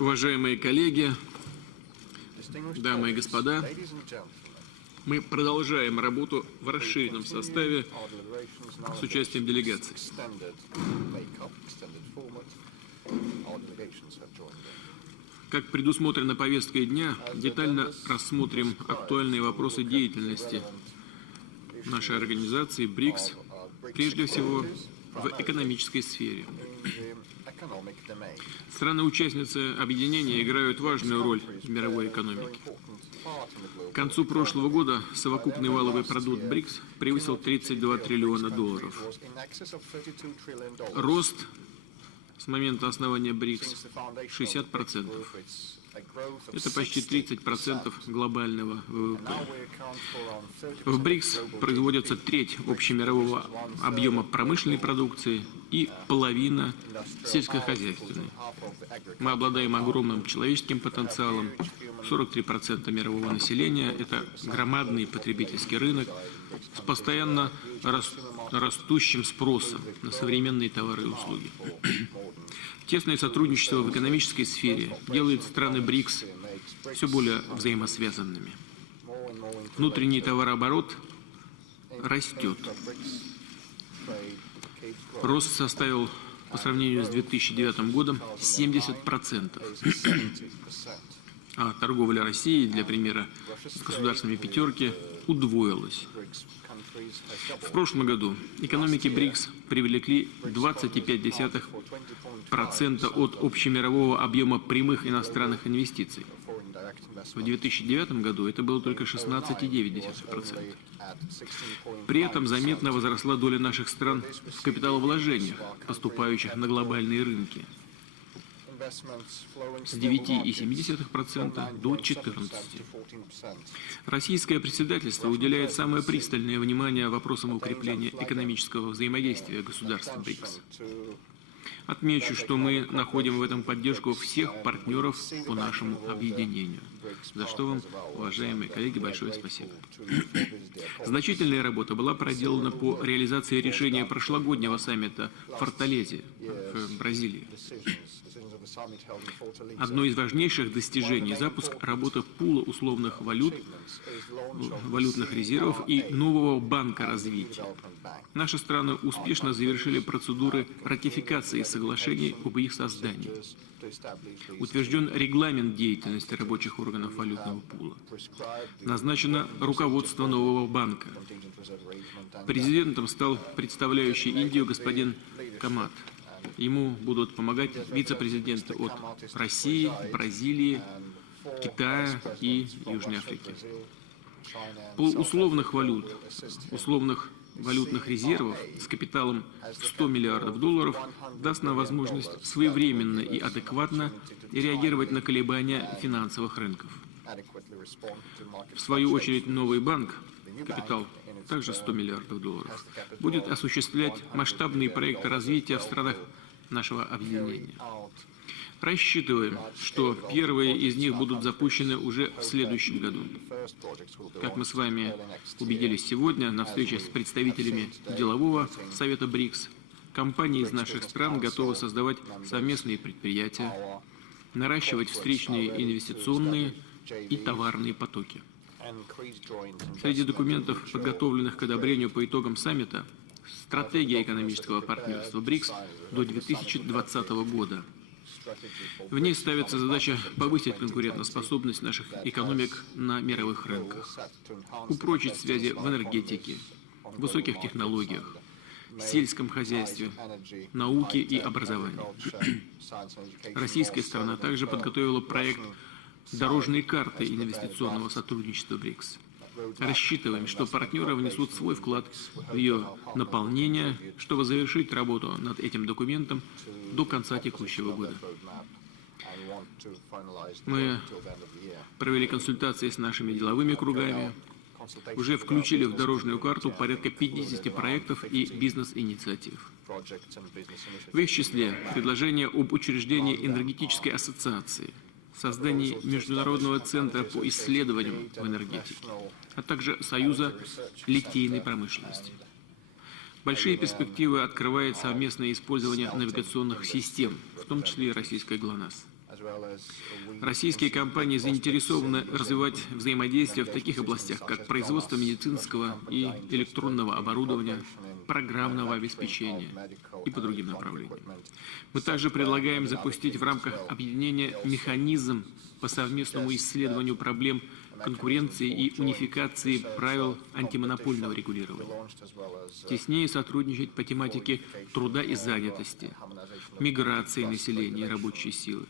Уважаемые коллеги, дамы и господа, мы продолжаем работу в расширенном составе с участием делегаций. Как предусмотрено повесткой дня, детально рассмотрим актуальные вопросы деятельности нашей организации БРИКС, прежде всего в экономической сфере. Страны-участницы объединения играют важную роль в мировой экономике. К концу прошлого года совокупный валовый продукт БРИКС превысил 32 триллиона долларов. Рост с момента основания БРИКС 60%. Это почти 30% глобального ВВП. В БРИКС производится треть общемирового объема промышленной продукции и половина сельскохозяйственной. Мы обладаем огромным человеческим потенциалом. 43% мирового населения – это громадный потребительский рынок с постоянно растущим спросом на современные товары и услуги. Тесное сотрудничество в экономической сфере делает страны БРИКС все более взаимосвязанными. Внутренний товарооборот растет. Рост составил по сравнению с 2009 годом 70%. А торговля России, для примера, с государственными пятерки удвоилась. В прошлом году экономики БРИКС привлекли 25% от общемирового объема прямых иностранных инвестиций. В 2009 году это было только 16,9%. При этом заметно возросла доля наших стран в капиталовложениях, поступающих на глобальные рынки, с 9,7% до 14%. Российское председательство уделяет самое пристальное внимание вопросам укрепления экономического взаимодействия государств БРИКС. Отмечу, что мы находим в этом поддержку всех партнеров по нашему объединению, за что вам, уважаемые коллеги, большое спасибо. Значительная работа была проделана по реализации решения прошлогоднего саммита в Форталезе в Бразилии. Одно из важнейших достижений – запуск работы пула условных валют, валютных резервов и нового банка развития. Наши страны успешно завершили процедуры ратификации соглашений об их создании. Утвержден регламент деятельности рабочих органов валютного пула. Назначено руководство нового банка. Президентом стал представляющий Индию господин Камат. Ему будут помогать вице-президенты от России, Бразилии, Китая и Южной Африки. Пул условных валют, условных валютных резервов с капиталом в 100 миллиардов долларов даст нам возможность своевременно и адекватно реагировать на колебания финансовых рынков. В свою очередь, новый банк, капитал также 100 миллиардов долларов, будет осуществлять масштабные проекты развития в странах нашего объединения. Рассчитываем, что первые из них будут запущены уже в следующем году. Как мы с вами убедились сегодня на встрече с представителями делового совета БРИКС, компании из наших стран готовы создавать совместные предприятия, наращивать встречные инвестиционные и товарные потоки. Среди документов, подготовленных к одобрению по итогам саммита, стратегия экономического партнерства БРИКС до 2020 года. В ней ставится задача повысить конкурентоспособность наших экономик на мировых рынках, упрочить связи в энергетике, высоких технологиях, сельском хозяйстве, науке и образовании. Российская сторона также подготовила проект дорожной карты инвестиционного сотрудничества БРИКС. Рассчитываем, что партнеры внесут свой вклад в ее наполнение, чтобы завершить работу над этим документом до конца текущего года. Мы провели консультации с нашими деловыми кругами, уже включили в дорожную карту порядка 50 проектов и бизнес-инициатив. В их числе предложение об учреждении энергетической ассоциации, создании Международного центра по исследованиям в энергетике, а также Союза литейной промышленности. Большие перспективы открывает совместное использование навигационных систем, в том числе и российской ГЛОНАСС. Российские компании заинтересованы развивать взаимодействие в таких областях, как производство медицинского и электронного оборудования, программного обеспечения и по другим направлениям. Мы также предлагаем запустить в рамках объединения механизм по совместному исследованию проблем конкуренции и унификации правил антимонопольного регулирования. Теснее сотрудничать по тематике труда и занятости, миграции населения и рабочей силы.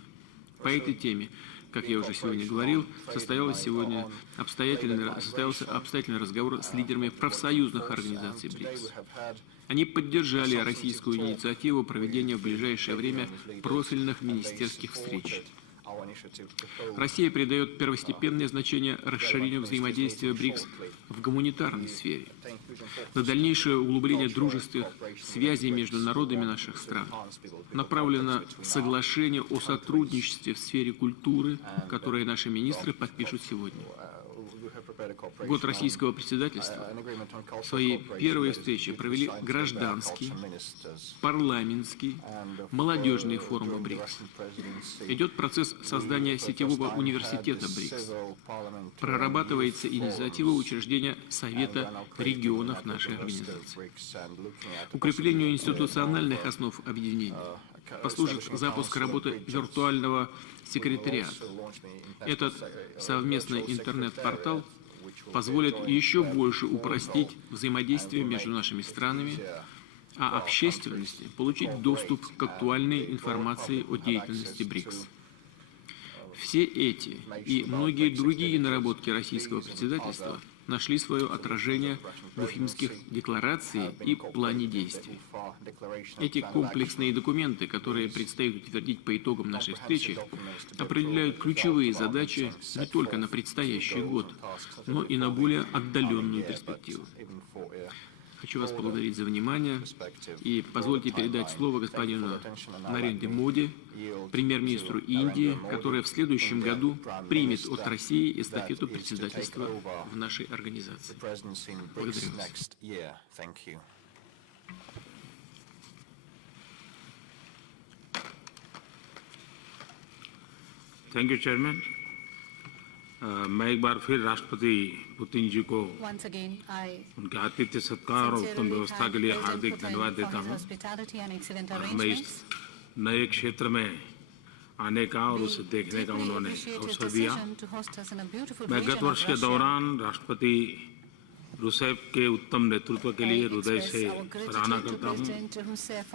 По этой теме, как я уже сегодня говорил, состоялся обстоятельный разговор с лидерами профсоюзных организаций БРИКС. Они поддержали российскую инициативу проведения в ближайшее время профильных министерских встреч. Россия придает первостепенное значение расширению взаимодействия БРИКС в гуманитарной сфере, на дальнейшее углубление дружественных связей между народами наших стран. Направлено соглашение о сотрудничестве в сфере культуры, которое наши министры подпишут сегодня. В год российского председательства свои первые встречи провели гражданский, парламентский, молодежные форумы БРИКС. Идет процесс создания сетевого университета БРИКС. Прорабатывается инициатива учреждения Совета регионов нашей организации. Укреплению институциональных основ объединения послужит запуск работы виртуального секретариата. Этот совместный интернет-портал позволит еще больше упростить взаимодействие между нашими странами, а общественности получить доступ к актуальной информации о деятельности БРИКС. Все эти и многие другие наработки российского председательства нашли свое отражение в Уфимских декларациях и плане действий. Эти комплексные документы, которые предстоит утвердить по итогам нашей встречи, определяют ключевые задачи не только на предстоящий год, но и на более отдаленную перспективу. Хочу вас поблагодарить за внимание и позвольте передать слово господину Нарендре Моди, премьер-министру Индии, которая в следующем году примет от России эстафету председательства в нашей организации. Благодарю вас. Thank you, Chairman. मैं एक बार फिर राष्ट्रपति पुतिन जी को उनके आतिथ्य सत्कार और उत्तम व्यवस्था के लिए हार्दिक धन्यवाद देता हूँ। हमें इस नए क्षेत्र में आने का और उसे देखने का उन्होंने अवसर दिया। मैं गत वर्ष के दौरान राष्ट्रपति रूसेफ के उत्तम नेतृत्व के लिए हृदय से सराहना करता हूँ।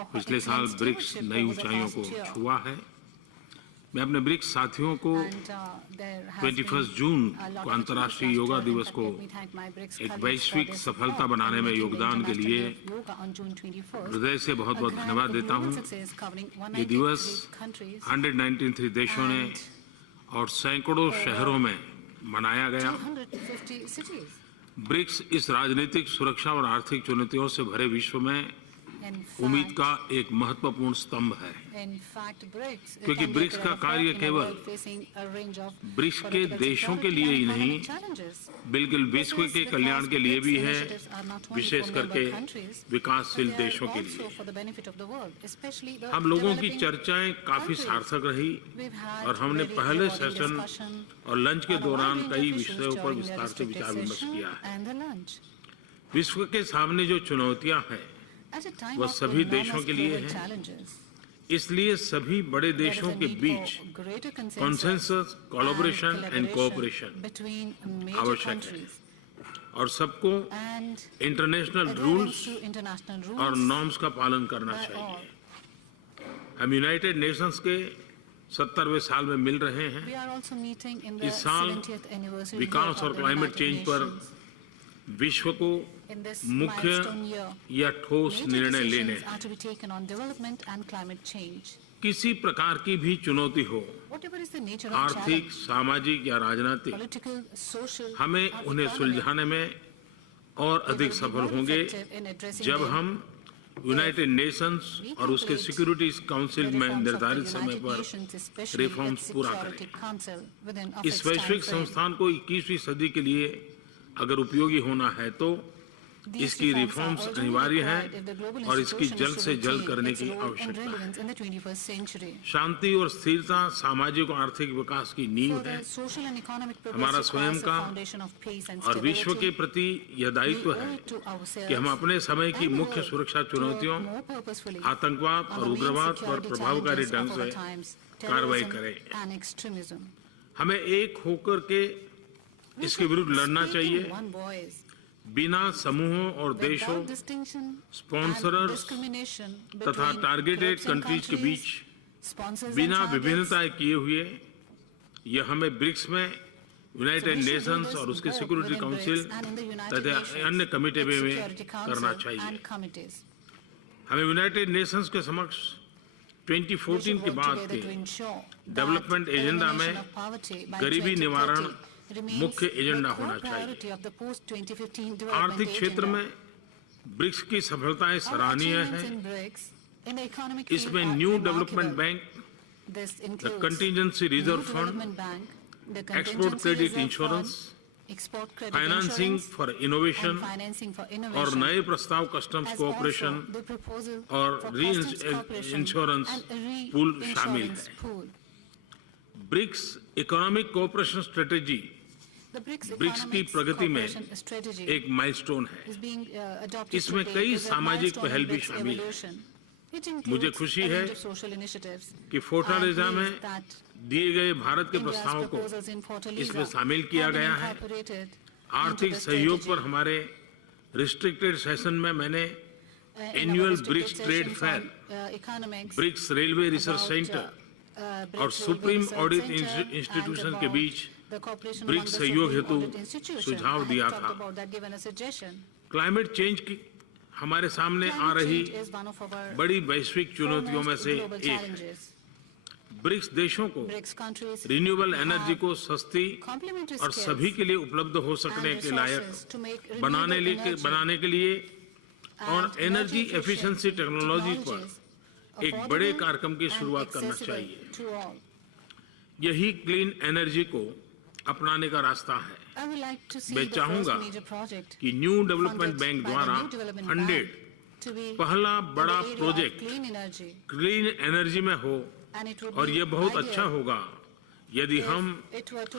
पिछले साल ब्रिक्स नई ऊंचाइयों को छुआ है। मैं अपने ब्रिक्स साथियों को 21 जून को अंतर्राष्ट्रीय योगा दिवस को एक वैश्विक सफलता बनाने में योगदान के लिए हृदय से बहुत बहुत धन्यवाद देता हूं। ये दिवस 193 देशों ने और सैकड़ों शहरों में मनाया गया। ब्रिक्स इस राजनीतिक, सुरक्षा और आर्थिक चुनौतियों से भरे विश्व में उम्मीद का एक महत्वपूर्ण स्तंभ है, क्योंकि ब्रिक्स का कार्य केवल ब्रिक्स के देशों के लिए ही नहीं बल्कि विश्व के कल्याण के लिए भी है, विशेष करके विकासशील देशों के लिए। हम लोगों की चर्चाएं काफी सार्थक रही और हमने पहले सेशन और लंच के दौरान कई विषयों पर विस्तार से विचार विमर्श किया है। विश्व के सामने जो चुनौतियां हैं वह सभी देशों के लिए है, इसलिए सभी बड़े देशों के बीच कंसेंसस, कोलैबोरेशन एंड कोऑपरेशन आवश्यक है और सबको इंटरनेशनल रूल्स और नॉर्म्स का पालन करना चाहिए। हम यूनाइटेड नेशंस के 70वें साल में मिल रहे हैं। इस साल विकास और क्लाइमेट चेंज पर विश्व को मुख्य या ठोस निर्णय लेने हैं। किसी प्रकार की भी चुनौती हो, आर्थिक, सामाजिक या राजनीतिक, हमें उन्हें सुलझाने में और अधिक सफल होंगे जब हम यूनाइटेड नेशंस और उसके सिक्योरिटी काउंसिल में निर्धारित समय पर रिफॉर्म्स पूरा करें। इस वैश्विक संस्थान को 21वीं सदी के लिए अगर उपयोगी होना है तो इसकी रिफॉर्म्स अनिवार्य हैं और इसकी जल्द से जल्द करने की आवश्यकता है। शांति और स्थिरता सामाजिक और आर्थिक विकास की नींव है। हमारा स्वयं का और विश्व के प्रति यह दायित्व है कि हम अपने समय की मुख्य सुरक्षा चुनौतियों, आतंकवाद और उग्रवाद पर प्रभावकारी ढंग से कार्रवाई करें। हमें एक होकर के इसके विरुद्ध लड़ना चाहिए, बिना समूहों और देशों, स्पॉन्सरर्स तथा टारगेटेड कंट्रीज के बीच बिना विभिन्नताएं किए हुए। यह हमें ब्रिक्स में, यूनाइटेड नेशंस और उसके सिक्योरिटी काउंसिल तथा अन्य कमेटी में करना चाहिए। हमें यूनाइटेड नेशंस के समक्ष 2014 के बाद के डेवलपमेंट एजेंडा में गरीबी निवारण मुख्य एजेंडा होना चाहिए। आर्थिक क्षेत्र में ब्रिक्स की सफलताएं सराहनीय हैं। इसमें new development bank, the contingency reserve fund, export credit insurance, financing for innovation और नए प्रस्ताव कस्टम्स कोऑपरेशन और री इंश्योरेंस पूल शामिल है। BRICS economic cooperation strategy BRICS की प्रगति में एक माइलस्टोन है। इसमें कई सामाजिक पहल भी शामिल हैं। मुझे खुशी है कि फोर्टालेजा में दिए गए भारत के प्रस्ताव को इसमें शामिल किया गया है। आर्थिक सहयोग पर हमारे रिस्ट्रिक्टेड सेशन में मैंने annual BRICS trade fair, BRICS railway research centre और सुप्रीम ऑडिट इंस्टीट्यूशन के बीच ब्रिक्स सहयोग हेतु सुझाव दिया था। क्लाइमेट चेंज की हमारे सामने आ रही बड़ी वैश्विक चुनौतियों में से एक है। ब्रिक्स देशों को रिन्यूएबल एनर्जी को सस्ती और सभी के लिए उपलब्ध हो सकने के लायक बनाने के लिए और एनर्जी एफिशिएंसी टेक्नोलॉजी पर एक बड़े कार्यक्रम की शुरुआत करना चाहिए। यही क्लीन एनर्जी को अपनाने का रास्ता है। मैं चाहूंगा कि न्यू डेवलपमेंट बैंक द्वारा फंडेड पहला बड़ा प्रोजेक्ट क्लीन एनर्जी में हो और यह बहुत अच्छा होगा यदि हम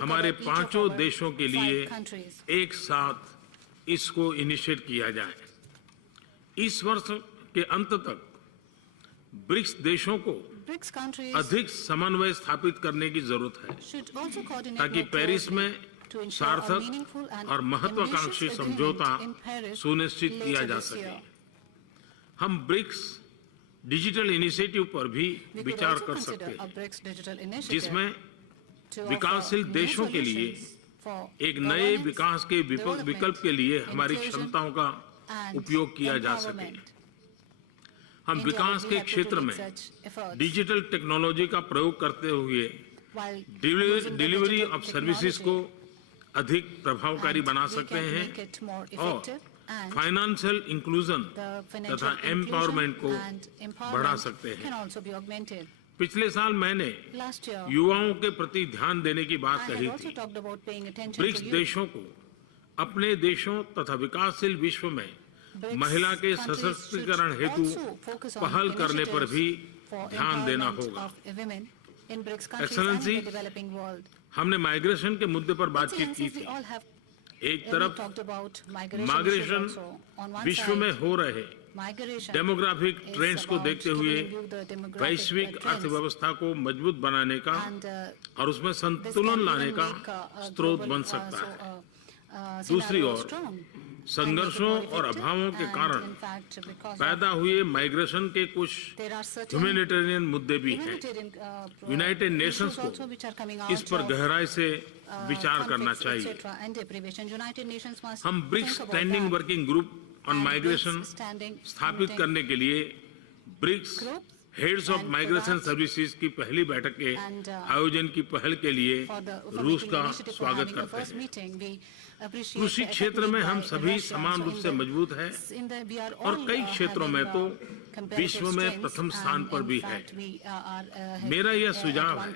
हमारे पांचों देशों के लिए एक साथ इसको इनिशिएट किया जाए। इस वर्ष के अंत तक ब्रिक्स देशों को अधिक समन्वय स्थापित करने की जरूरत है ताकि पेरिस में सार्थक और महत्वाकांक्षी समझौता सुनिश्चित किया जा सके। हम ब्रिक्स डिजिटल इनिशिएटिव पर भी विचार कर सकते हैं, जिसमें विकासशील देशों के लिए एक नए विकास के विकल्प के लिए हमारी क्षमताओं का उपयोग किया जा सके। हम विकास के क्षेत्र में डिजिटल टेक्नोलॉजी का प्रयोग करते हुए डिलीवरी ऑफ सर्विसेज को अधिक प्रभावकारी बना सकते हैं और फाइनेंशियल इंक्लूजन तथा एम्पावरमेंट को बढ़ा सकते हैं। पिछले साल मैंने युवाओं के प्रति ध्यान देने की बात कही थी। ब्रिक्स देशों को अपने देशों तथा विकासशील विश्व में महिला के सशक्तिकरण हेतु पहल करने पर भी ध्यान देना होगा। एक्सेलेंसी, हमने माइग्रेशन के मुद्दे पर बातचीत की थी। एक तरफ माइग्रेशन विश्व में हो रहे डेमोग्राफिक ट्रेंड्स को देखते हुए वैश्विक अर्थव्यवस्था को मजबूत बनाने का और उसमें संतुलन लाने का स्रोत बन सकता है। दूसरी ओर संघर्षों और अभावों के कारण पैदा हुए माइग्रेशन के कुछ ह्यूमैनिटेरियन मुद्दे भी हैं। यूनाइटेड नेशंस को इस पर गहराई से विचार करना चाहिए। हम BRICS standing working group on migration स्थापित करने के लिए BRICS heads of migration services की पहली बैठक के आयोजन की पहल के लिए रूस का स्वागत करते हैं। कृषि क्षेत्र में हम सभी समान रूप से मजबूत हैं और कई क्षेत्रों में तो विश्व में प्रथम स्थान पर भी है। मेरा यह सुझाव है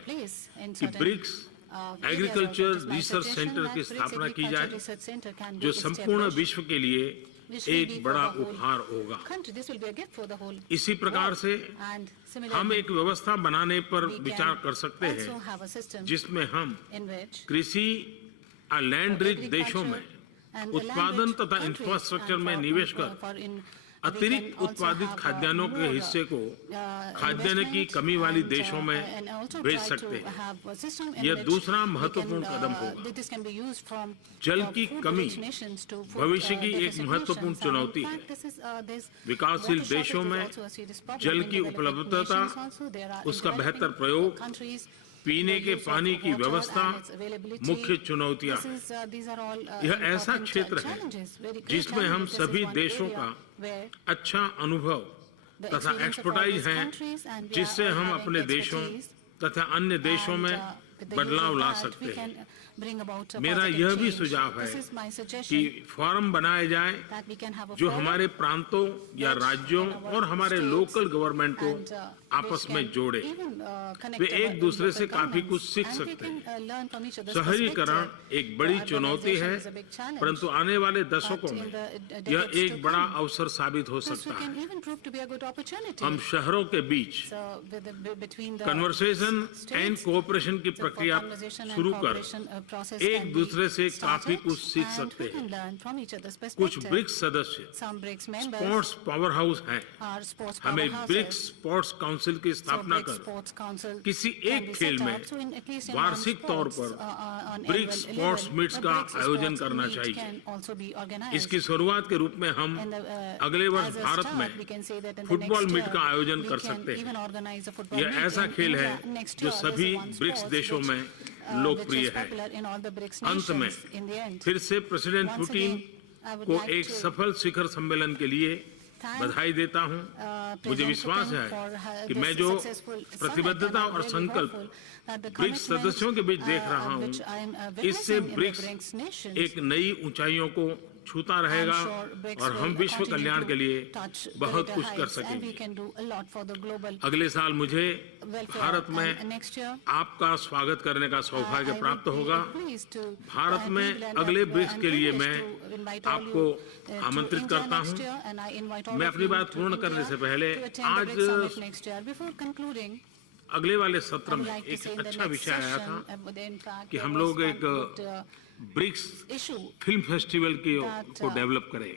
कि ब्रिक्स एग्रीकल्चर रिसर्च सेंटर की स्थापना की जाए, जो संपूर्ण विश्व के लिए एक बड़ा उपहार होगा। इसी प्रकार से हम एक व्यवस्था बनाने पर विचार कर सकते हैं जिसमें हम कृषि और लैंड रिच देशों में उत्पादन तथा इंफ्रास्ट्रक्चर में निवेश कर अतिरिक्त उत्पादित खाद्यान्नों के हिस्से को खाद्यान्न की कमी वाली देशों में भेज सकते हैं। यह दूसरा महत्वपूर्ण कदम होगा। जल की कमी भविष्य की एक महत्वपूर्ण चुनौती है। विकासशील देशों में जल की उपलब्धता, उसका बेहतर प्रयोग, पीने के पानी की व्यवस्था मुख्य चुनौतियां हैं। यह ऐसा क्षेत्र है जिसमें हम सभी देशों का अच्छा अनुभव तथा एक्सपर्टाइज है, जिससे हम अपने देशों तथा अन्य देशों में बदलाव ला सकते हैं। मेरा यह भी सुझाव है कि फोरम बनाए जाए जो हमारे प्रांतों या राज्यों और हमारे लोकल गवर्नमेंट को आपस में जोड़े। वे एक दूसरे से काफी कुछ सीख सकते हैं। शहरीकरण एक बड़ी चुनौती है, परंतु आने वाले दशकों में यह एक बड़ा अवसर साबित हो सकता है। हम शहरों के बीच कन्वर्सेशन एंड कोऑपरेशन की प्रक्रिया शुरू कर एक दूसरे से काफी कुछ सीख सकते हैं। कुछ ब्रिक्स सदस्य स्पोर्ट्स पावर हाउस हैं। हमें ब्रिक्स स्पोर्ट्स काउंसिल की स्थापना कर किसी एक खेल में वार्षिक तौर पर ब्रिक्स स्पोर्ट्स मीट्स का आयोजन करना चाहिए। इसकी शुरुआत के रूप में हम अगले वर्ष भारत में फुटबॉल मीट का आयोजन कर सकते हैं। यह ऐसा खेल है जो सभी ब्रिक्स देशों में लोकप्रिय है। अंत में फिर से प्रेसिडेंट पुतिन को एक सफल शिखर सम्मेलन के लिए बधाई देता हूं। मुझे विश्वास है कि मैं जो प्रतिबद्धता और संकल्प ब्रिक्स सदस्यों के बीच देख रहा हूं, इससे ब्रिक्स एक नई ऊंचाइयों को छूता रहेगा और हम विश्व कल्याण के लिए बहुत कुछ कर सकेंगे। अगले साल मुझे भारत में आपका स्वागत करने का सौभाग्य प्राप्त होगा। भारत में अगले ब्रिक्स के लिए मैं आपको आमंत्रित करता हूं। मैं अपनी बात पूर्ण करने से पहले आज अगले वाले सत्र में एक अच्छा विषय आया था कि हम लोग एक ब्रिक्स फिल्म फेस्टिवल को डेवलप करें।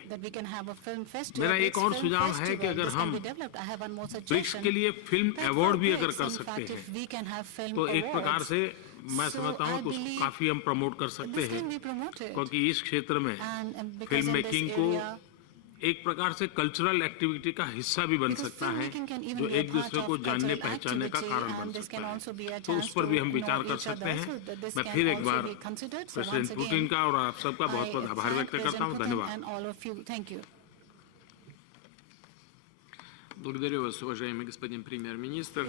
मेरा एक और सुझाव है कि अगर हम ब्रिक्स के लिए फिल्म अवार्ड भी अगर कर सकते हैं तो एक प्रकार से मैं समझता हूँ कि उसको काफी हम प्रमोट कर सकते हैं, क्योंकि इस क्षेत्र में फिल्म मेकिंग को एक प्रकार से कल्चरल एक्टिविटी का हिस्सा भी बन सकता है, जो एक दूसरे को जानने पहचानने का कारण बन सकता है। तो उस पर भी हम विचार कर सकते हैं। मैं फिर एक बार प्रेसिडेंट पुतिन का और आप सबका बहुत बहुत आभार व्यक्त करता हूँ। धन्यवाद। Благодарю вас, уважаемый господин премьер-министр.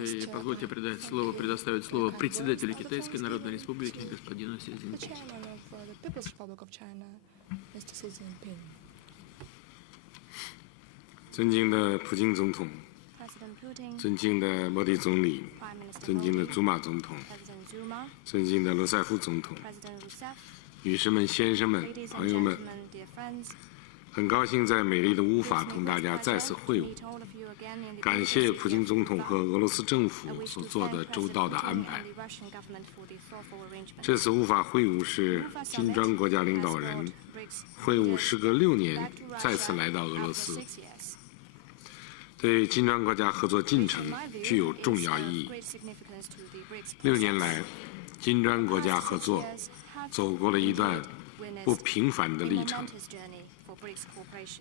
И позвольте предоставить слово председателю Китайской Народной Республики господину Си Цзиньпину. 尊敬的普京总统，尊敬的莫迪总理，尊敬的祖马总统，尊敬的罗塞夫总统，女士们、先生们、朋友们，很高兴在美丽的乌法同大家再次会晤。感谢普京总统和俄罗斯政府所做的周到的安排。这次乌法会晤是金砖国家领导人会晤时隔6年再次来到俄罗斯，对金砖国家合作进程具有重要意义。6年来，金砖国家合作走过了一段不平凡的历程。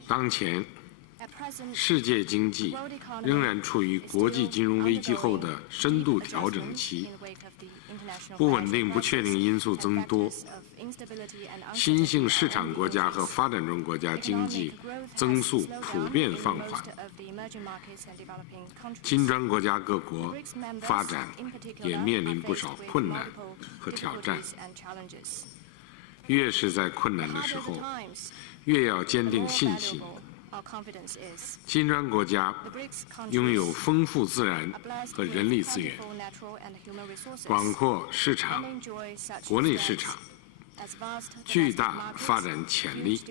当前，世界经济仍然处于国际金融危机后的深度调整期，不稳定、不确定因素增多，新兴市场国家和发展中国家经济增速普遍放缓，金砖国家各国发展也面临不少困难和挑战。越是在困难的时候，越要坚定信心。金砖国家拥有丰富自然和人力资源，广阔市场、国内市场、巨大发展潜力，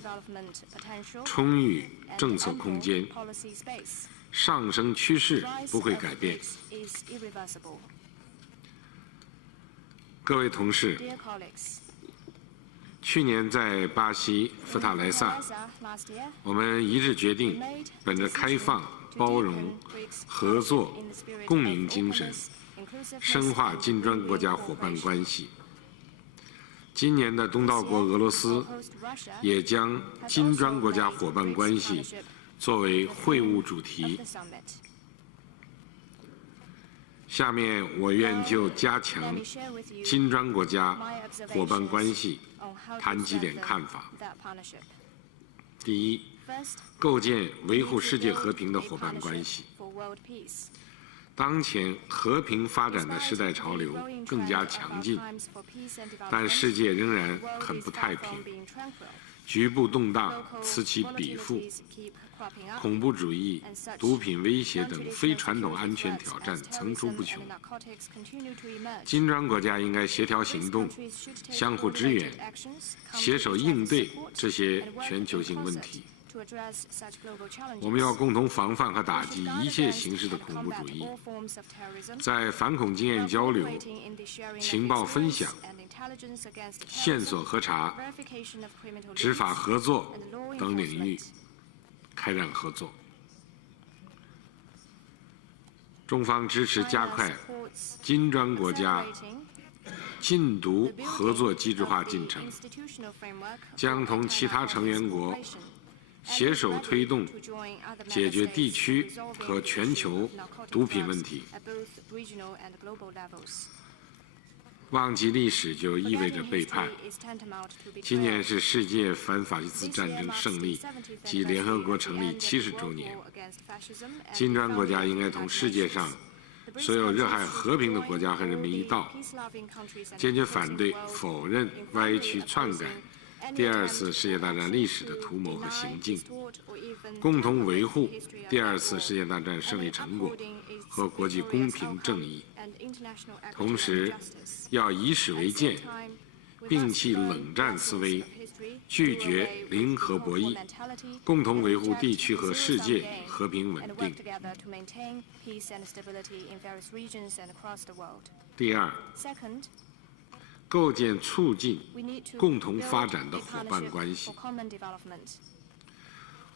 充裕政策空间，上升趋势不会改变。各位同事，去年在巴西福塔莱萨，我们一致决定，本着开放、包容、合作、共赢精神，深化金砖国家伙伴关系。今年的东道国俄罗斯也将金砖国家伙伴关系作为会晤主题。下面我愿就加强金砖国家伙伴关系谈几点看法。第一，构建维护世界和平的伙伴关系。当前和平发展的时代潮流更加强劲，但世界仍然很不太平，局部动荡此起彼伏，恐怖主义、毒品威胁等非传统安全挑战层出不穷。金砖国家应该协调行动，相互支援，携手应对这些全球性问题。我们要共同防范和打击一切形式的恐怖主义，在反恐经验交流、情报分享、线索核查、执法合作等领域开展合作。中方支持加快金砖国家禁毒合作机制化进程，将同其他成员国携手推动解决地区和全球毒品问题。忘记历史就意味着背叛。今年是世界反法西斯战争胜利及联合国成立70周年。金砖国家应该同世界上所有热爱和平的国家和人民一道，坚决反对、否认、歪曲、篡改第二次世界大战历史的图谋和行径，共同维护第二次世界大战胜利成果和国际公平正义。同时，要以史为鉴，摒弃冷战思维，拒绝零和博弈，共同维护地区和世界和平稳定。第二，构建促进共同发展的伙伴关系。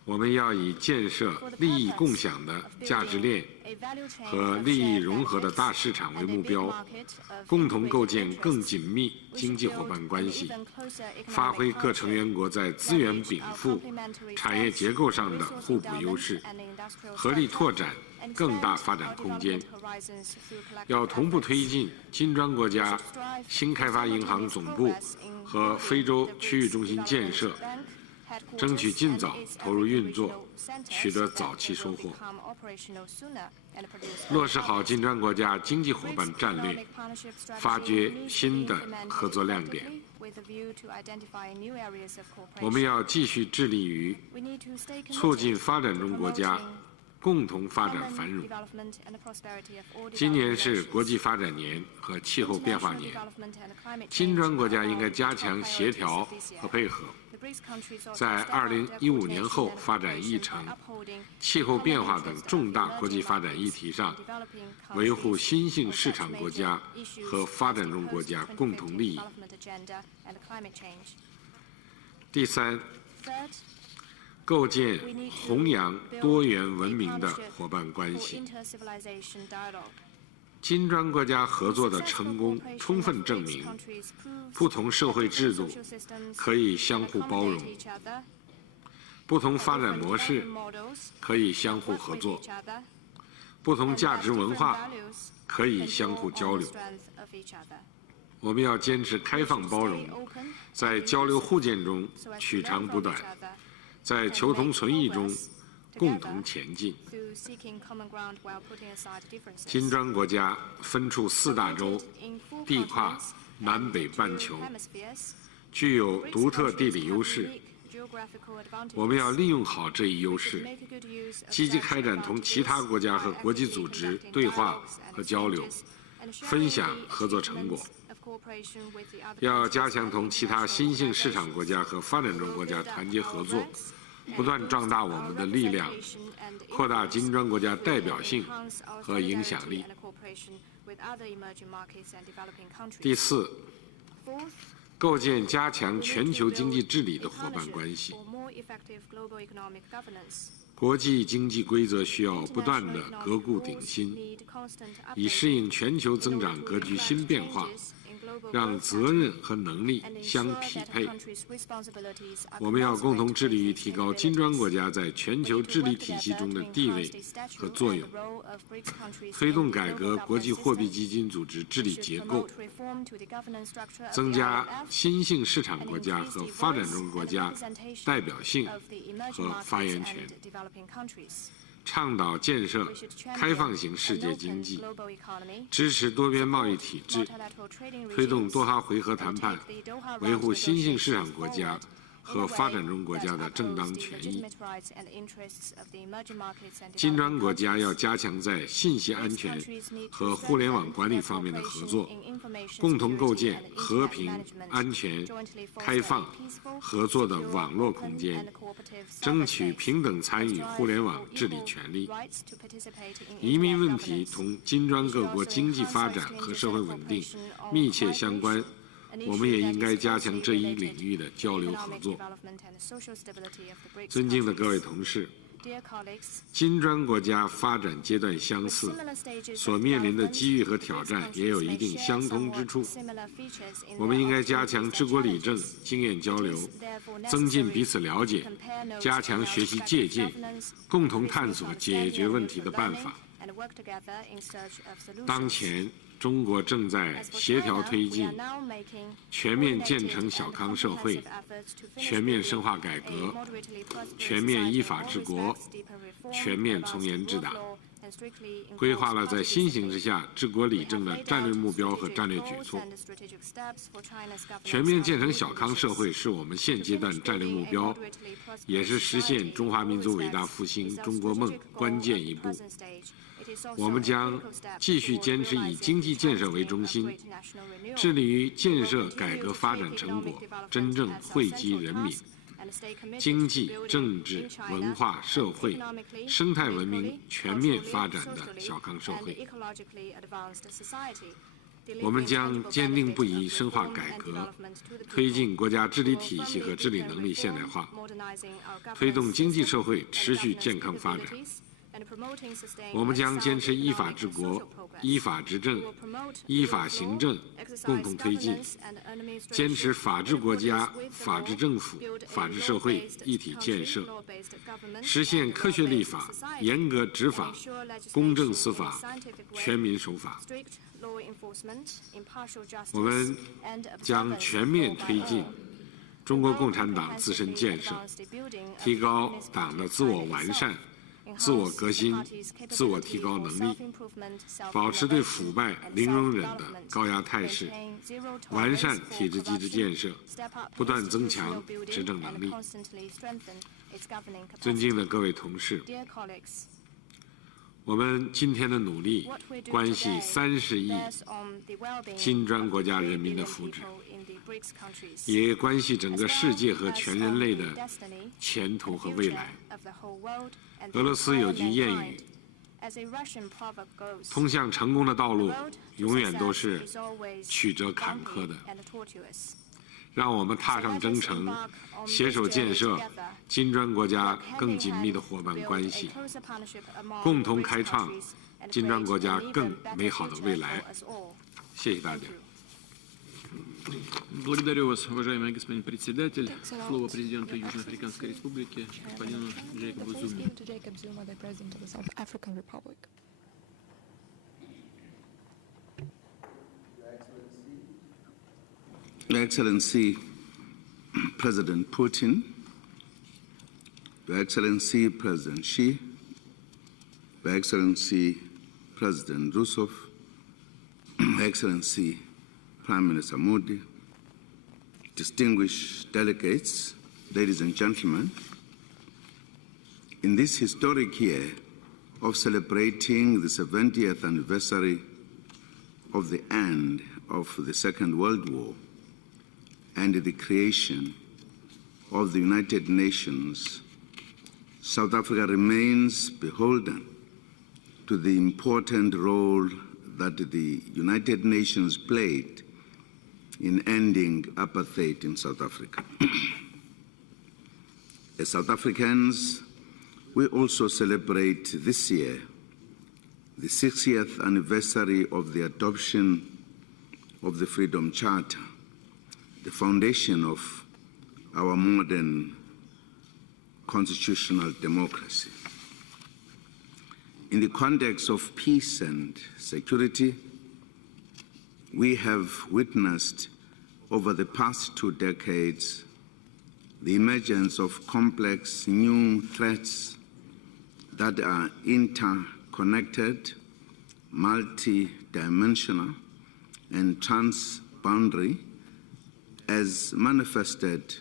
我们要以建设利益共享的价值链和利益融合的大市场为目标，共同构建更紧密经济伙伴关系，发挥各成员国在资源禀赋、产业结构上的互补优势，合力拓展更大发展空间。要同步推进金砖国家新开发银行总部和非洲区域中心建设，争取尽早投入运作，取得早期收获。落实好金砖国家经济伙伴战略，发掘新的合作亮点。我们要继续致力于促进发展中国家共同发展繁荣。今年是国际发展年和气候变化年，金砖国家应该加强协调和配合，在2015年后发展议程、气候变化等重大国际发展议题上，维护新兴市场国家和发展中国家共同利益。第三，构建弘扬多元文明的伙伴关系。金砖国家合作的成功充分证明，不同社会制度可以相互包容，不同发展模式可以相互合作，不同价值文化可以相互交流。我们要坚持开放包容，在交流互鉴中取长补短，在求同存异中共同前进。金砖国家分处4大洲，地跨南北半球，具有独特地理优势。我们要利用好这一优势，积极开展同其他国家和国际组织对话和交流，分享合作成果。要加强同其他新兴市场国家和发展中国家团结合作，不断壮大我们的力量，扩大金砖国家代表性和影响力。第四，构建加强全球经济治理的伙伴关系。国际经济规则需要不断地革故鼎新，以适应全球增长格局新变化，让责任和能力相匹配。我们要共同致力于提高金砖国家在全球治理体系中的地位和作用，推动改革国际货币基金组织治理结构，增加新兴市场国家和发展中国家代表性和发言权，倡导建设开放型世界经济，支持多边贸易体制，推动多哈回合谈判，维护新兴市场国家和发展中国家的正当权益。金砖国家要加强在信息安全和互联网管理方面的合作，共同构建和平、安全、开放、合作的网络空间，争取平等参与互联网治理权利。移民问题同金砖各国经济发展和社会稳定密切相关，我们也应该加强这一领域的交流合作。尊敬的各位同事，金砖国家发展阶段相似，所面临的机遇和挑战也有一定相通之处。我们应该加强治国理政、经验交流，增进彼此了解，加强学习借鉴，共同探索解决问题的办法。当前，中国正在协调推进全面建成小康社会、全面深化改革、全面依法治国、全面从严治党，规划了在新形势下治国理政的战略目标和战略举措。全面建成小康社会是我们现阶段战略目标，也是实现中华民族伟大复兴中国梦关键一步。我们将继续坚持以经济建设为中心，致力于建设改革发展成果真正惠及人民，经济、政治、文化、社会、生态文明全面发展的小康社会。我们将坚定不移深化改革，推进国家治理体系和治理能力现代化，推动经济社会持续健康发展。我们将坚持依法治国、依法执政、依法行政，共同推进，坚持法治国家、法治政府、法治社会一体建设，实现科学立法、严格执法、公正司法、全民守法。我们将全面推进中国共产党自身建设，提高党的自我完善、自我革新、自我提高能力，保持对腐败零容忍的高压态势，完善体制机制建设，不断增强执政能力。尊敬的各位同事，我们今天的努力关系30亿金砖国家人民的福祉，也关系整个世界和全人类的前途和未来。俄罗斯有句谚语：通向成功的道路永远都是曲折坎坷的。让我们踏上征程，携手建设金砖国家更紧密的伙伴关系，共同开创金砖国家更美好的未来。谢谢大家。Благодарю вас, уважаемый господин председатель. Слово президенту Южноафриканской Республики, господину Джейкобу Зуме. Your Excellency, President Putin, Your Excellency, President Xi, Your Excellency, President Rousseff, Your Excellency, Prime Minister Modi, distinguished delegates, ladies and gentlemen, in this historic year of celebrating the 70th anniversary of the end of the Second World War and the creation of the United Nations, South Africa remains beholden to the important role that the United Nations played in ending apartheid in South Africa. As South Africans, we also celebrate this year the 60th anniversary of the adoption of the Freedom Charter, the foundation of our modern constitutional democracy. In the context of peace and security, we have witnessed over the past 2 decades the emergence of complex new threats that are interconnected, multi-dimensional, and transboundary, as manifested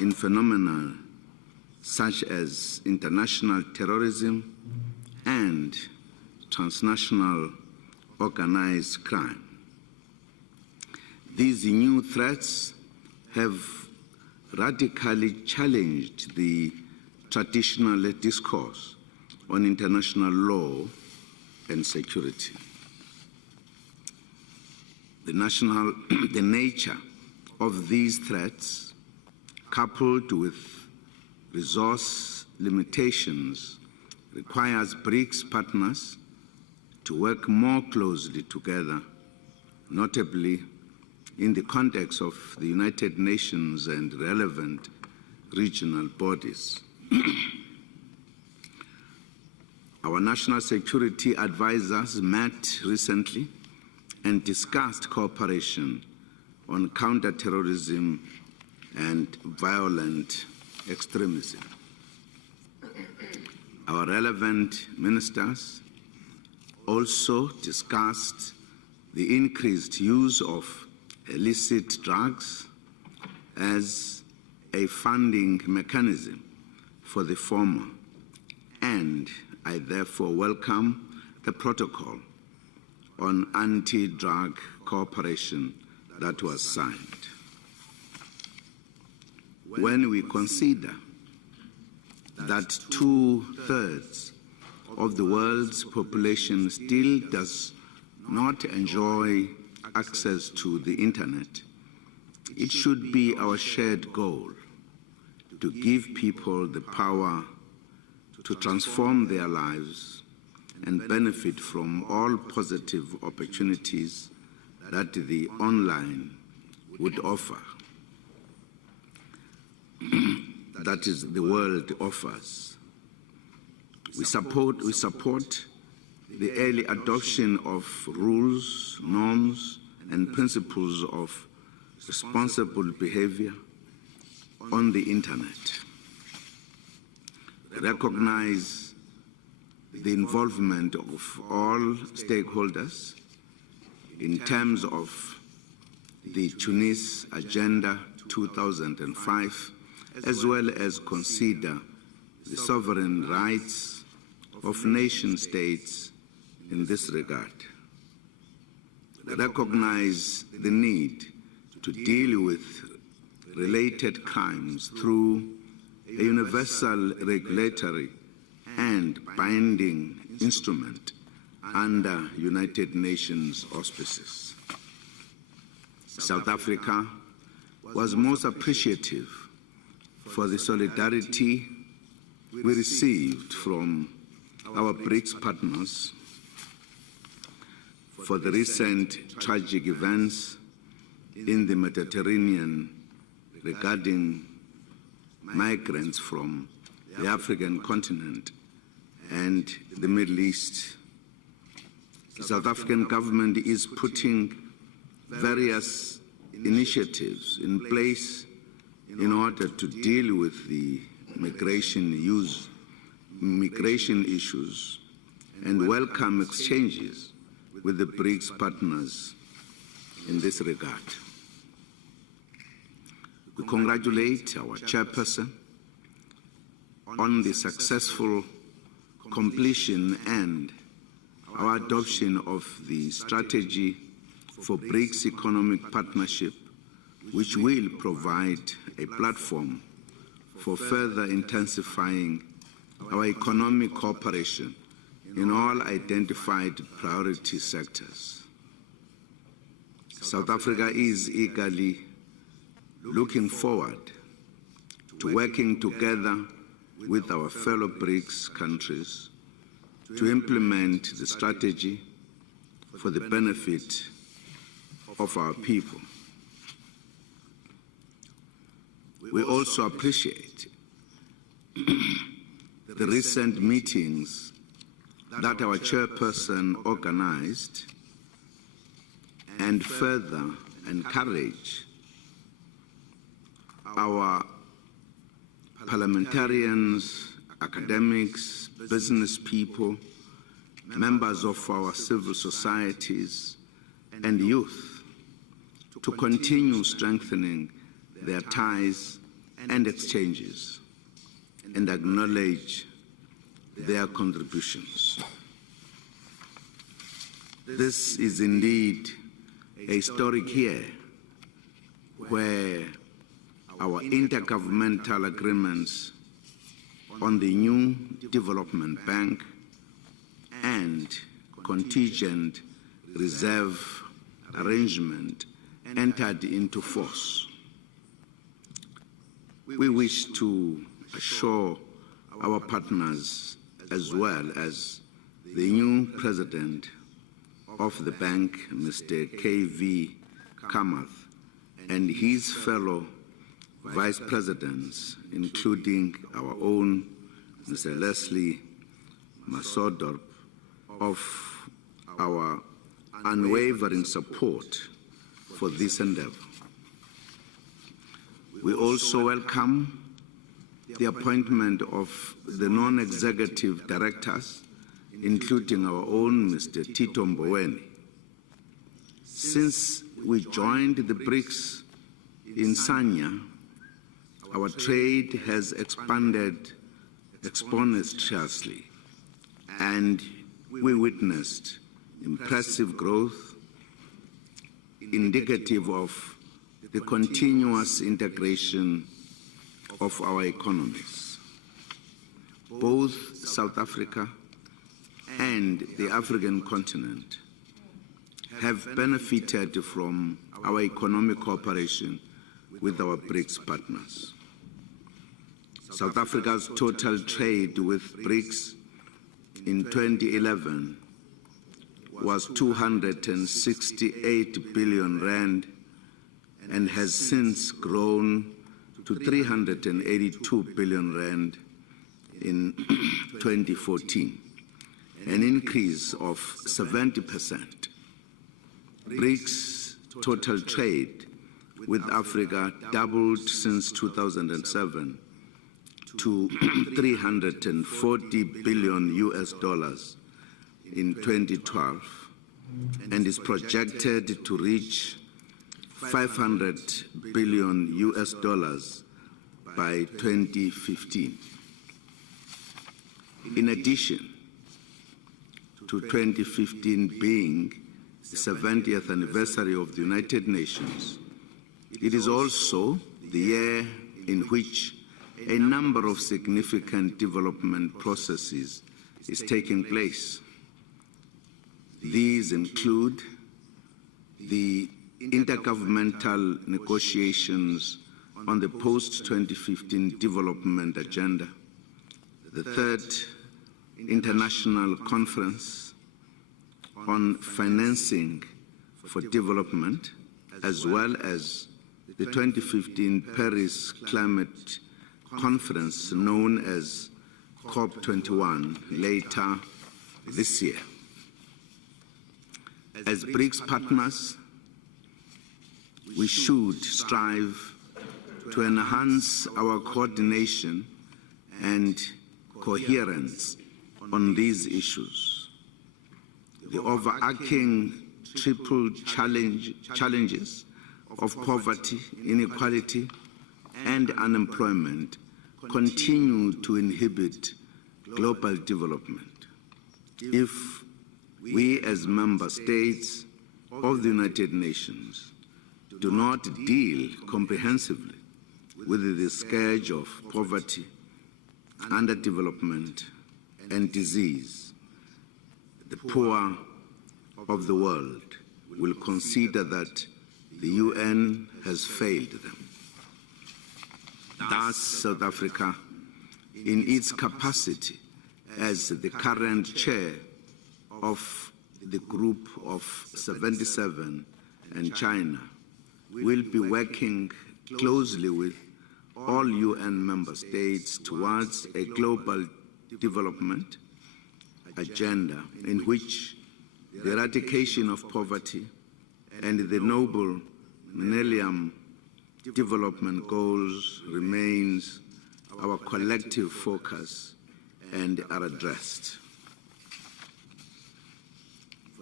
in phenomena such as international terrorism and transnational organized crime. These new threats have radically challenged the traditional discourse on international law and security. The nature of these threats, coupled with resource limitations, requires BRICS partners to work more closely together, notably in the context of the United Nations and relevant regional bodies. Our national security advisors met recently and discussed cooperation on counterterrorism and violent extremism. Our relevant ministers also discussed the increased use of illicit drugs as a funding mechanism for the former, and I therefore welcome the protocol on anti-drug cooperation that was signed. When we consider that 2/3 of the world's population still does not enjoy access to the internet, it should be our shared goal to give people the power to transform their lives and benefit from all positive opportunities that the online would offer. That is, the world offers. We support the early adoption of rules, norms, and principles of responsible behavior on the internet. Recognize the involvement of all stakeholders in terms of the Tunis Agenda 2005, as well as consider the sovereign rights of nation states in this regard. Recognize the need to deal with related crimes through a universal regulatory and binding instrument under United Nations auspices. South Africa was most appreciative for the solidarity we received from our BRICS partners for the recent tragic events in the Mediterranean regarding migrants from the African continent and the Middle East. The South African government is putting various initiatives in place in order to deal with the migration issues and welcome exchanges with the BRICS partners in this regard. We congratulate our chairperson on the successful completion and our adoption of the strategy for BRICS Economic Partnership, which will provide a platform for further intensifying our economic cooperation in all identified priority sectors. South Africa is eagerly looking forward to working together with our fellow BRICS countries to implement the strategy for the benefit of our people. We also appreciate the recent meetings that our chairperson organized and further encourage our parliamentarians, academics, business people, members of our civil societies, and youth to continue strengthening their ties and exchanges and acknowledge their contributions. This is indeed a historic year where our intergovernmental agreements on the new development bank and contingent reserve arrangement entered into force. We wish to assure our partners, as well as the new president of the bank, Mr. K.V. Kamath, and his fellow vice presidents, including our own Mr. Leslie Masodorp, of our unwavering support for this endeavor. We also welcome the appointment of the non-executive directors, including our own Mr. Tito Mboweni. Since we joined the BRICS in Sanya, our trade has expanded exponentially, and we witnessed impressive growth indicative of the continuous integration of our economies. Both South Africa and the African continent have benefited from our economic cooperation with our BRICS partners. South Africa's total trade with BRICS in 2011 was 268 billion rand and has since grown to 382 billion rand in 2014, an increase of 70%. BRICS total trade with Africa doubled since 2007 to 340 billion US dollars in 2012 and is projected to reach 500 billion US dollars by 2015. In addition to 2015 being the 70th anniversary of the United Nations, it is also the year in which a number of significant development processes is taking place. These include the intergovernmental negotiations on the post-2015 development agenda, the third international conference on financing for development, as well as the 2015 Paris Climate Conference known as COP21 later this year. As BRICS partners, we should strive to enhance our coordination and coherence on these issues. The overarching triple challenges of poverty, inequality, and unemployment continue to inhibit global development. If we as member states of the United Nations do not deal comprehensively with the scourge of poverty, underdevelopment, and disease, the poor of the world will consider that the UN has failed them. Thus, South Africa, in its capacity as the current chair of the Group of 77 and China, will be working closely with all UN member states towards a global development agenda in which the eradication of poverty and the noble Millennium Development Goals remains our collective focus and are addressed.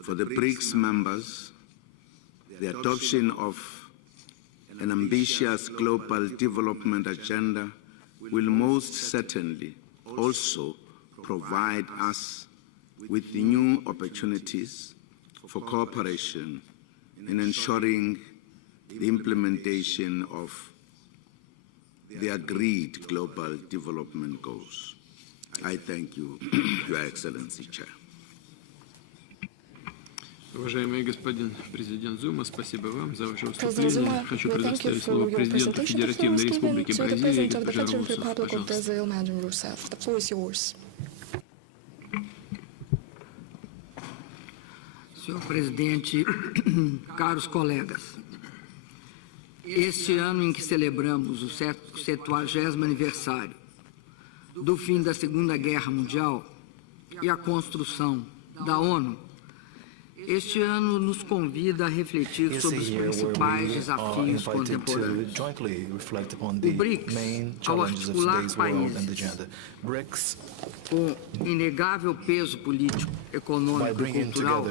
For the BRICS members, the adoption of an ambitious global development agenda will most certainly also provide us with new opportunities for cooperation in ensuring the implementation of the agreed global development goals. I thank you, Your Excellency, Chair. Уважаемый господин президент Зума, спасибо вам за ваше выступление. Хочу предоставить слово президенту Федеративной Республики Бразилии, госпоже Русов. Пожалуйста. Senhor presidente, caros colegas, este ano em que celebramos o 70º aniversário do fim da Segunda Guerra Mundial e a construção da ONU, este ano nos convida a refletir sobre os principais desafios contemporâneos. O BRICS, ao articular países com inegável peso político, econômico e cultural,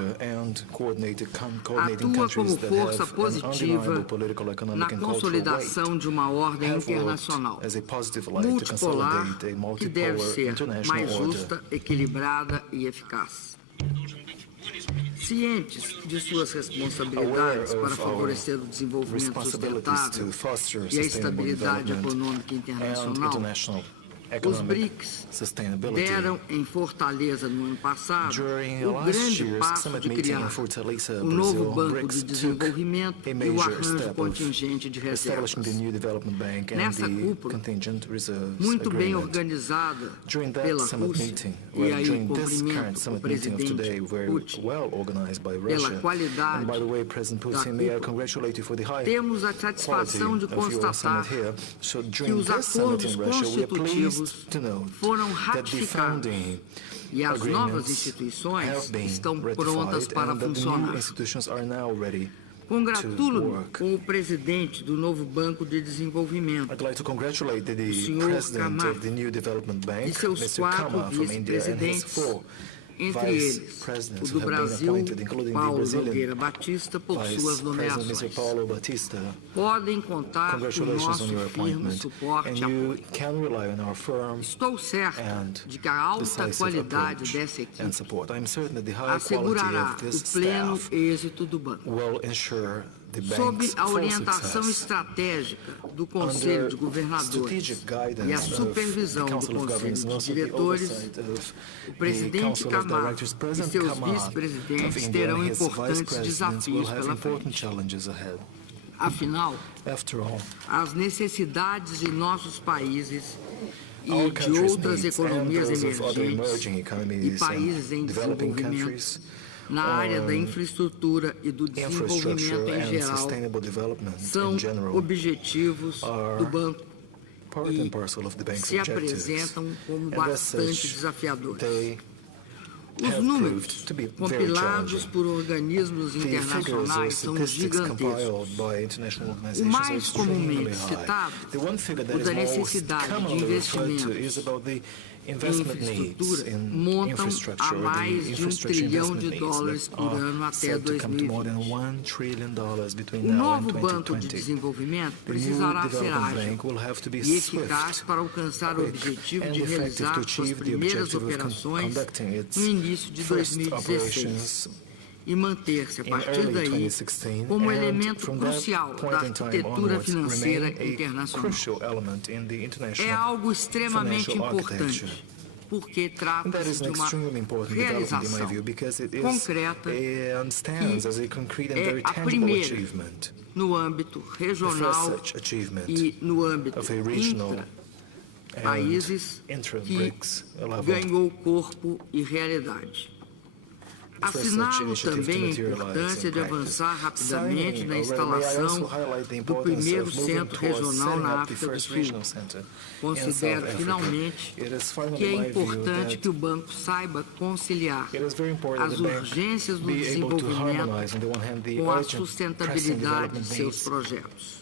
atua como força positiva na consolidação de uma ordem internacional multipolar que deve ser mais justa, equilibrada e eficaz. Cientes de suas responsabilidades para favorecer o desenvolvimento sustentável e a estabilidade econômica internacional, os BRICS deram em Fortaleza no ano passado o grande passo de criar o novo Banco de Desenvolvimento e o arranjo contingente de reservas. Nessa cúpula, muito bem organizada pela Rússia, e aí cumprimento o presidente Putin pela qualidade da cúpula, temos a satisfação de constatar que os acordos constitutivos foram ratificados e as novas instituições estão prontas para funcionar. Congratulo-me com o presidente do novo Banco de Desenvolvimento, o senhor Kamar, e seus 4 vice-presidentes, entre eles o do Brasil, Paulo Nogueira Batista, por suas nomeações. Podem contar com o nosso firme suporte e apoio. Estou certo de que a alta qualidade dessa equipe assegurará o pleno êxito do banco. Sob a orientação estratégica do Conselho de Governadores e a supervisão do Conselho de Diretores, o presidente Kamar e seus vice-presidentes terão importantes desafios pela frente. Afinal, as necessidades de nossos países e de outras economias emergentes e países em desenvolvimento na área da infraestrutura e do desenvolvimento em geral são objetivos do banco e se apresentam como bastante desafiadores. Os números compilados por organismos internacionais são gigantescos. O mais comumente citado, o da necessidade de investimentos em infraestrutura, montam a mais de $1 trilhão por ano até 2020. O novo Banco de Desenvolvimento precisará ser ágil e eficaz para alcançar o objetivo de realizar suas primeiras operações no início de 2016. e manter-se a partir daí como elemento crucial da arquitetura financeira internacional. É algo extremamente importante, porque trata-se de uma realização concreta que é a primeira no âmbito regional e no âmbito intra-países que ganhou corpo e realidade. Assinalo também a importância de avançar rapidamente na instalação do primeiro centro regional na África do Sul. Considero, finalmente, que é importante que o banco saiba conciliar as urgências do desenvolvimento com a sustentabilidade de seus projetos.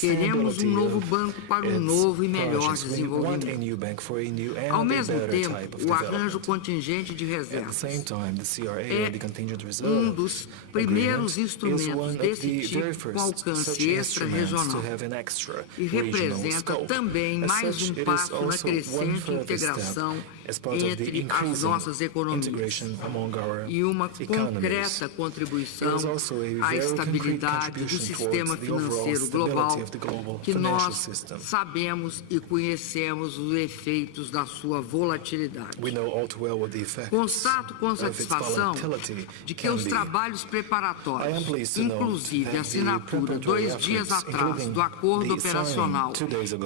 Queremos um novo banco para um novo e melhor desenvolvimento. Ao mesmo tempo, o arranjo contingente de reservas é um dos primeiros instrumentos desse tipo com alcance extra-regional e representa também mais um passo na crescente integração entre as nossas economias e uma concreta contribuição à estabilidade do sistema financeiro global, que nós sabemos e conhecemos os efeitos da sua volatilidade. Constato com satisfação de que os trabalhos preparatórios, inclusive a assinatura 2 dias atrás do acordo operacional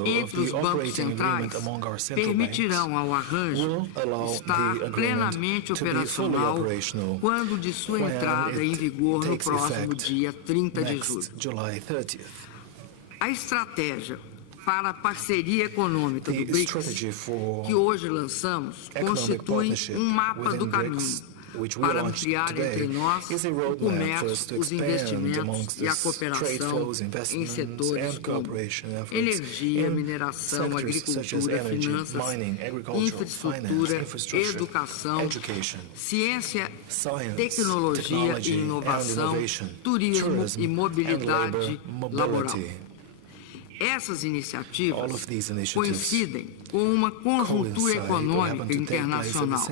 entre os bancos centrais, permitirão ao arranjo estar plenamente operacional quando de sua entrada em vigor no próximo dia 30 de julho. A estratégia para a parceria econômica do BRICS, que hoje lançamos, constitui um mapa do caminho para ampliar entre nós o comércio, os investimentos e a cooperação em setores como energia, mineração, agricultura, finanças, infraestrutura, educação, ciência, tecnologia e inovação, turismo e mobilidade laboral. Essas iniciativas coincidem com uma conjuntura econômica internacional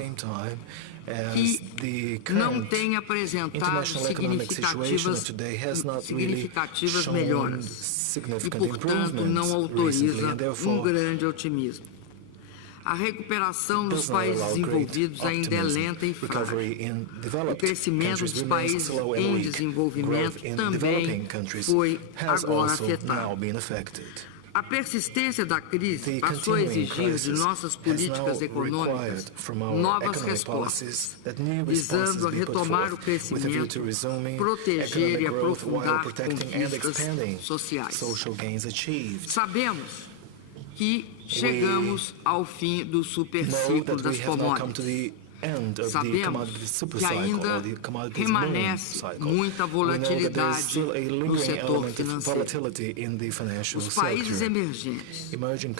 que não tem apresentado significativas melhoras e, portanto, não autoriza um grande otimismo. A recuperação dos países desenvolvidos ainda é lenta e frágil. O crescimento dos países em desenvolvimento também foi agora afetado. A persistência da crise passou a exigir de nossas políticas econômicas novas respostas, visando a retomar o crescimento, proteger e aprofundar conquistas sociais. Sabemos que chegamos ao fim do superciclo das commodities. Sabemos que ainda permanece muita volatilidade no setor financeiro. Os países emergentes,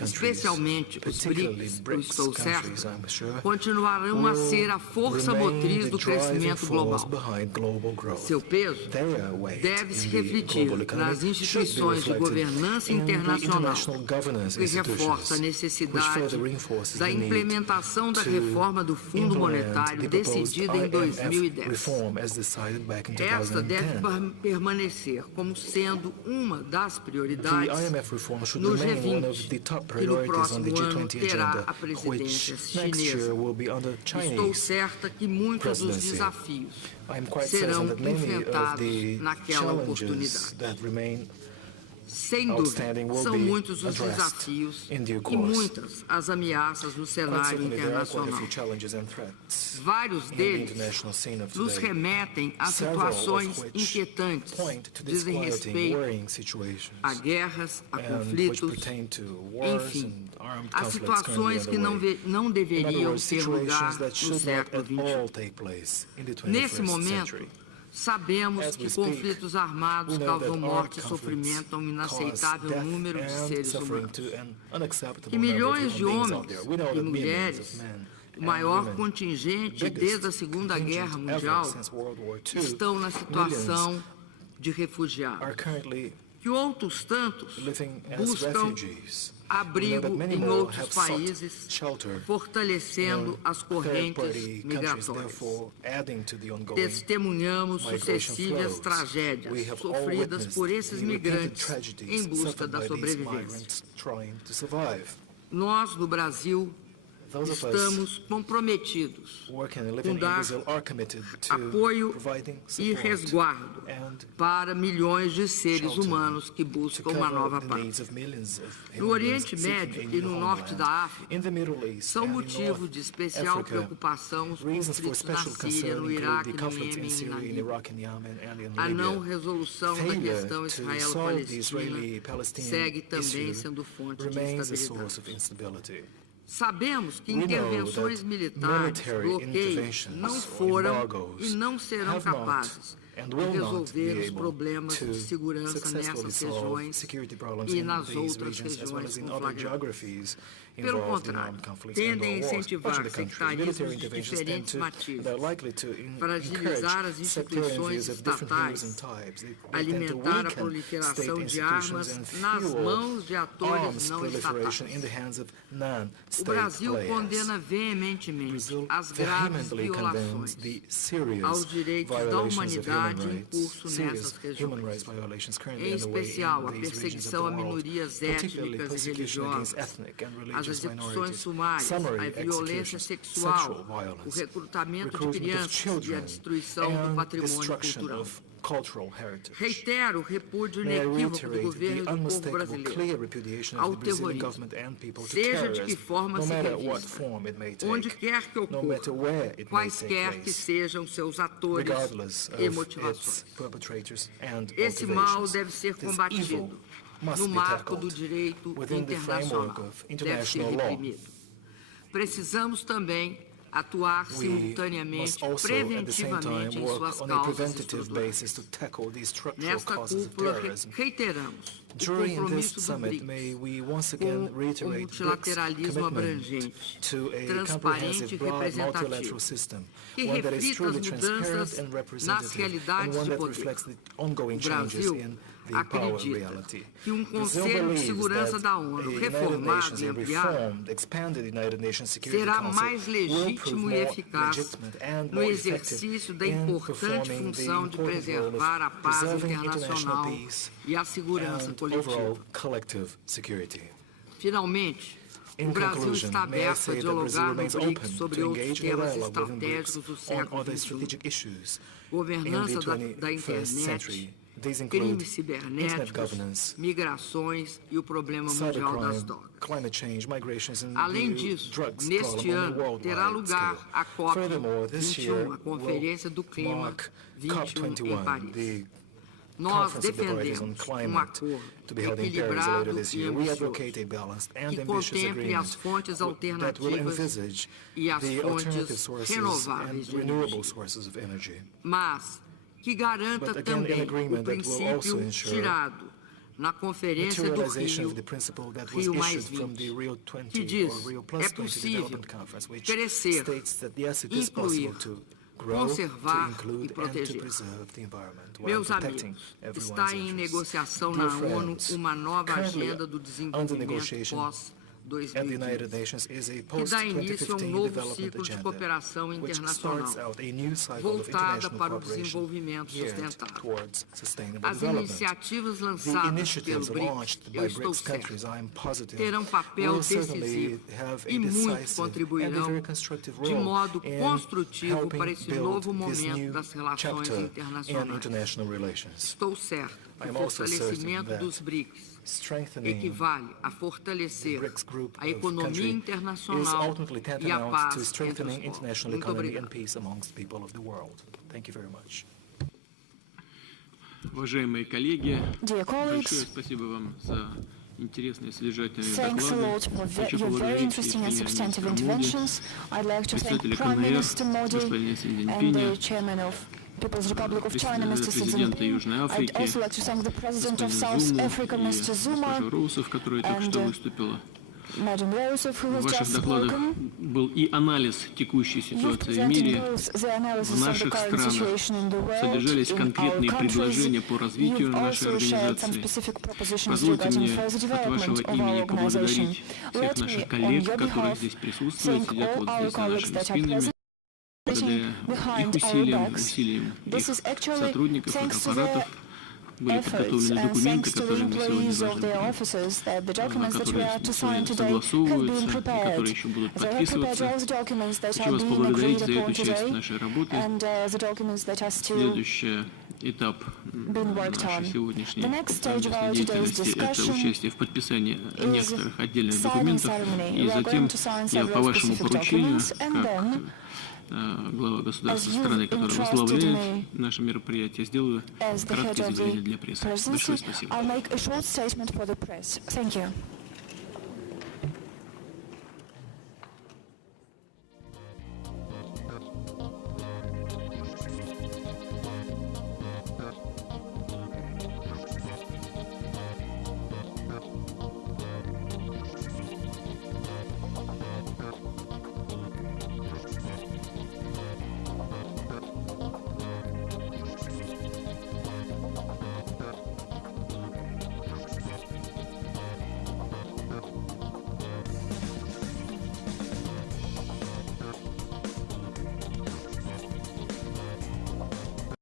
especialmente os BRICS, eu estou certo, continuarão a ser a força motriz do crescimento global. Seu peso deve se refletir nas instituições de governança internacional, que reforça a necessidade da implementação da reforma do Fundo Monetário decidida em 2010. Esta deve permanecer como sendo uma das prioridades no G20, que no próximo ano terá a presidência chinesa. Estou certa que muitos dos desafios serão enfrentados naquela oportunidade. Sem dúvida, são muitos os desafios e muitas as ameaças no cenário internacional. Vários deles nos remetem a situações inquietantes, dizem respeito a guerras, a conflitos, enfim, a situações que não deveriam ter lugar no século XXI. Nesse momento, sabemos que conflitos armados causam morte e sofrimento a um inaceitável número de seres humanos. Que milhões de homens e mulheres, o maior contingente desde a Segunda Guerra Mundial, estão na situação de refugiados. que outros tantos living as buscam refugees. abrigo Many em more outros have sought países, shelter fortalecendo in as correntes third-party countries, migratórias. therefore adding to the ongoing Testemunhamos migration sucessivas flows. tragédias We have all sofridas witnessed por esses the repeated migrantes tragedies em busca suffered da by these sobrevivência. migrants trying to survive. Nós, no Brasil, Those of us estamos comprometidos working and com living in dar Brazil are committed to apoio providing e support resguardo and para milhões de seres shelter humanos que to buscam uma nova cover the paz. needs of millions of No human Oriente beings seeking Médio a e new no norte da homeland. África, In the Middle East são and in motivo North de especial Africa, preocupação os reasons for conflitos na special Síria, concern no include Iraque, the no conflicts in Iêmen e na Syria, in Líbia, Iraq, in Yemen, and in a não Libya. resolução da Failure questão to solve the Israelo-Palestina Israeli-Palestinian segue também issue sendo fonte de remains a source of instabilidade. instability. Sabemos que We know intervenções that militares, military bloqueios, interventions não or foram embargoes e não serão have not capazes and de will not resolver be os able problemas to de segurança successfully nessas solve regiões security problems e in nas these outras regions as well regiões as in com other flagrante. geographies Pelo involved in contrário, armed conflicts and tendem a or wars. Much incentivar of the countries, military sectarismos de interventions tend diferentes to, matizes, they're likely to fragilizar as encourage sectarian instituições views of different hues and estatais, types. They tend to alimentar a weaken proliferação state de institutions armas and nas fuel mãos de atores arms não proliferation in estatais. the hands of O non-state Brasil players. condena veementemente Brazil as graves vehemently condemns violações the serious aos direitos da violations of humanidade human em rights, curso serious nessas human rights regiões. violations currently Em underway especial, a in these regions of the perseguição a world, minorias particularly étnicas e persecution against religiosas, ethnic and as religious execuções minorities, sumárias, summary a violência executions, sexual, sexual o violence, recrutamento de recruitment of crianças e a children, destruição do and patrimônio destruction cultural. of cultural heritage. Reitero o repúdio May I inequívoco do reiterate governo the e do povo unmistakable, clear brasileiro repudiation ao of the Brazilian terrorismo, government and people to seja de que terrorism, forma no se matter what revista, form it may take, onde quer que no matter ocorra, where it may take quaisquer que place, sejam seus atores regardless e of motivações. its perpetrators and Esse mal motivations. deve ser This evil combatido must no be marco do tackled direito within the framework internacional. of Deve ser international law. reprimido. Precisamos também atuar We simultaneamente, must also, at the same time, preventivamente em suas work on a causas preventative estruturais. basis to tackle these structural Nesta causes of cúpula, terrorism. reiteramos o During this compromisso do summit, may BRICS we once com again o reiterate BRICS' multilateralismo commitment abrangente, to a transparente comprehensive, e broad, multilateral representativo, system, que one that is reflita truly as transparent mudanças and nas representative, and realidades one de that poder. reflects the ongoing O changes Brasil in the power acredita reality. que Brazil Conselho de believes Segurança that da a ONU, United reformado Nations, e a ampliado, reformed, expanded United Nations Security será Council mais will prove legítimo e more eficaz legitimate and no more effective exercício da in importante performing the função de important role of preservar a paz preserving international internacional peace e a segurança and coletiva. overall collective security. Finalmente, In o Brasil conclusion, está may I aberto a say that dialogar Brazil no remains BRICS open sobre to outros engage in a temas dialogue within estratégicos BRICS do on século other XXI. strategic issues in the Governança da 21st century. internet, These include crimes internet cibernéticos, governance, migrações e o problema mundial das cybercrime, drogas. climate change, migrations, and Além the disso, drugs neste problem on a ano worldwide terá lugar scale. a COP Furthermore, this year 21, a Conferência do will Clima mark 21 em COP21, Paris. the Nós Conference of the Parties on defendemos Climate, acordo to be held in Paris equilibrado later this e year. We ambicioso, advocate a balanced and que ambitious contemple as agreement fontes that will alternativas envisage e as the alternative fontes sources renováveis and de renewable energia, sources of energy. mas que garanta But again, an também agreement o that will also princípio ensure tirado na Conferência do Materialization Rio, of the principle that was Rio mais issued from the 20, Rio que 20 diz, or Rio é Plus 20 possível Development Conference, which crescer, states that yes, it is incluir, possible to grow, to conservar include, e and to proteger. preserve the environment while Meus protecting amigos, everyone's está em interests. negociação Dear na ONU friends, uma nova currently agenda do under desenvolvimento negotiation at the United pós-2015, Nations is a que dá início a um post-2015 novo development ciclo de agenda, cooperação which internacional, starts out a new cycle of voltada international para o cooperation desenvolvimento geared sustentável. towards sustainable As development. iniciativas The lançadas pelo initiatives BRICS, launched eu by estou BRICS countries, certo, I am positive, terão papel will certainly decisivo have a e muito decisive and a contribuirão very constructive de role modo in construtivo helping para esse build novo this momento new das relações chapter in internacionais. international relations. Estou certo que I o am also certain fortalecimento that dos BRICS strengthening equivale a the fortalecer BRICS group a of economia countries is internacional ultimately e a tantamount paz to entre strengthening os povos. international Muito economy and obrigado. peace amongst people of the world. Thank you very much. Уважаемые коллеги, Dear большое colleagues, спасибо вам за интересные, содержательные thanks a доклады. lot for Хочу your very поблагодарить interesting and премьер-министра substantive Моди, interventions. I'd like to thank председателя Prime КНР, Minister Modi господина Си and Цзиньпиня, the Chairman of People's Republic of China, Mr. Xi президента Jinping. Южной I'd Африки, also like to thank the President of господина South Зуму Africa, и Mr. Zuma, госпожу Роусов, которая только что and выступила. Madam Rose, who В has ваших just докладах spoken. был и анализ текущей You've ситуации в presented мире, both the в analysis of the наших current странах. situation in the world, Содержались in our конкретные countries. предложения по развитию You've нашей also shared some организации. specific propositions Позвольте regarding мне further от вашего development of our имени organization. поблагодарить всех Let me, наших on коллег, your которые behalf, здесь присутствуют, thank сидят all вот our здесь за colleagues нашими that are спинами. present Благодаря behind их our усилиям, backs. усилиям This их is actually сотрудников, их thanks to аппаратов, были efforts подготовлены and документы, thanks to the которые мы сегодня employees of должны their offices that the documents that we которые have to sign сегодня today have been согласовываются и prepared. которые еще будут They have prepared подписываться. all the documents that Хочу are вас being поблагодарить agreed за upon эту часть today нашей работы. and the documents that are still Следующий этап been worked on. нашей сегодняшней The next stage of our today's деятельности – это discussion участие в подписании is некоторых отдельных signing документов. ceremony. И We are затем going to sign я several по вашему specific поручению, documents, and then, как глава государства as you've страны, которая entrusted возглавляет me наше мероприятие, сделаю as the head краткие of заявления the для прессы. presidency, Большое спасибо. I'll make a short statement for the press. Thank you.